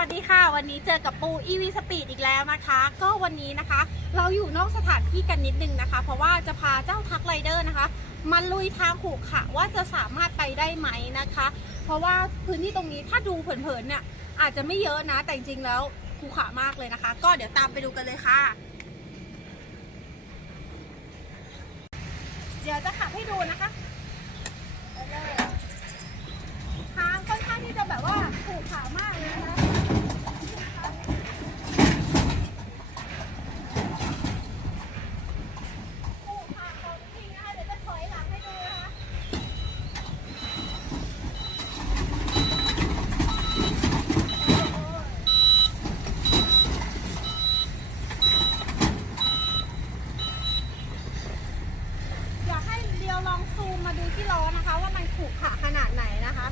วัสดีค่ะ วันนี้เจอกับปู EV Speed อีกแล้วนะคะ ก็วันนี้นะคะ เราอยู่นอกสถานที่กันนิดนึงนะคะ เพราะว่าจะพาเจ้าทักไรเดอร์นะคะมาลุยทางขรุขระว่าจะสามารถไปได้ไหมนะคะ เพราะว่าพื้นที่ตรงนี้ถ้าดูเผินๆเนี่ยอาจจะไม่เยอะนะ แต่จริงๆแล้วขรุขระมากเลยนะคะ ก็เดี๋ยวตามไปดูกันเลยค่ะ เดี๋ยวจะขับให้ดูนะคะไปเลยทางค่อนข้างที่จะแบบว่าขรุขระมากเลยนะคะ โอ้ทางเขาจริงนะคะเดี๋ยวจะถอยหลังให้ดูนะคะ อยากให้เดียวลองซู มาดูที่ล้อนะคะ ว่ามันขรุขระขนาดไหนนะคะ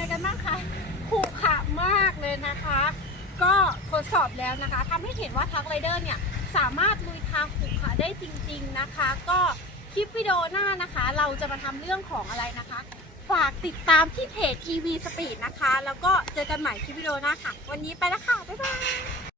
ไงกันบ้างคะขู่ขระมากเลยนะคะ ก็ทดสอบแล้วนะคะทำให้เห็นว่าทักไรเดอร์เนี่ยสามารถลุยทางขู่ขระได้จริง ๆนะคะ ก็คลิปวิดีโอหน้านะคะ เราจะมาทำเรื่องของอะไรนะคะ ฝากติดตามที่เพจ EV Speed นะคะ แล้วก็เจอกันใหม่คลิปวิดีโอหน้าค่ะ วันนี้ไปแล้วค่ะ บ๊ายบาย